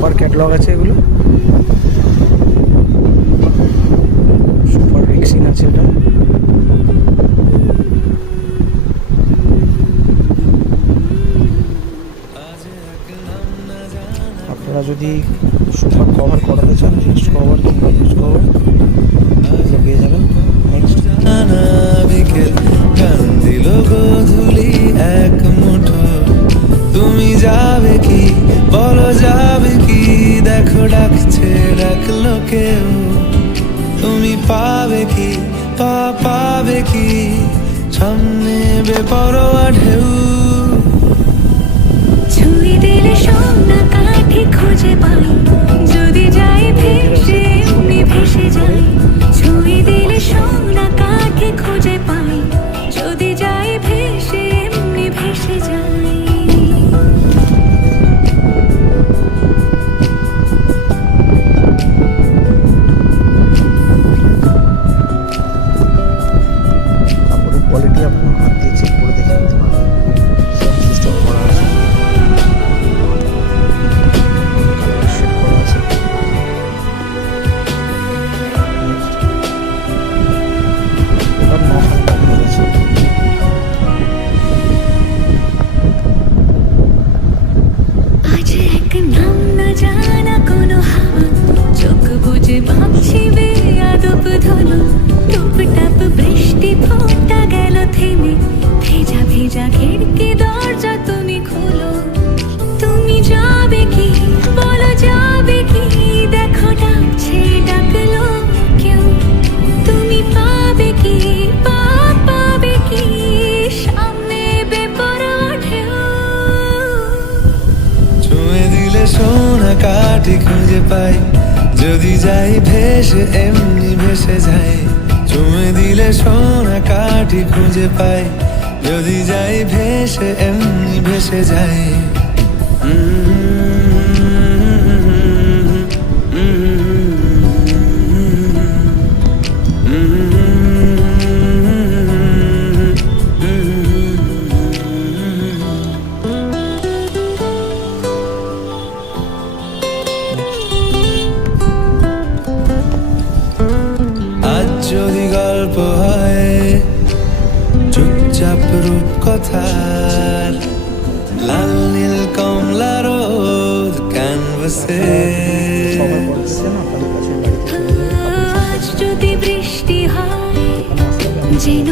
Super catalogue আছে এগুলো, super rexine আছে এটা। আপনারা যদি সুপার কভার করাতে চান, রিস্ট কভার কিংবা ইউজ কভার, এগুলো পেয়ে যাবেন। নেক্সট বিকেল গান দিল গোধূলি এক মুঠো, তুমি যাবে কি বলো যাবে কি, দেখো ডাকছে ডাকলো কেউ, তুমি পাবে কি পাবে কি, সামনে বেপরোয়া ঢেউ। ছুঁয়ে দিলে সোনা কাঠি খুঁজে পাই, যদি যাই ভেসে এমনি ভেসে যাই। ছুঁয়ে দিলে সোনা কাঠি খুঁজে পাই, যদি যাই ভেসে এমনি ভেসে যাই। কাপড়ের কোয়ালিটি আপনার হাত দিয়ে চেক করে দেখে নিতে পারবেন। সব সিস্টেম করা আছে, কালার শেড করা আছে। ওটার 9,000 টাকা আছে। আজ এক নাম না জানা কোনো হাওয়া, চোখ বুজে ভাবছি বেয়াদব ধলো। টুপটাপ বৃষ্টি ফোঁটা গেল থেমে, ভেজা ভেজা খিড়কি দরজা তুমি খোলো। তুমি যাবে কি বলো যাবে কি, দেখো ডাকছে ডাকলো কেউ। তুমি পাবে কি পাবে কি, সামনে বেপরোয়া ঢেউ। ছুঁয়ে দিলে সোনা কাঠি খুঁজে পাই, যদি যাই ভেসে এমনি ভেসে যাই। ছুঁয়ে দিলে সোনা কাঠি খুঁজে পাই, যদি যাই ভেসে এমনি ভেসে যাই। আজ যদি গল্প হয় চুপচাপ রূপকথার, লাল নীল কমলা রোদ ক্যানভাসে। সবার পড়তেছে না, আপনাদের কাছে বাড়িতে চলে যাবে। আজ যদি বৃষ্টি হয় যেন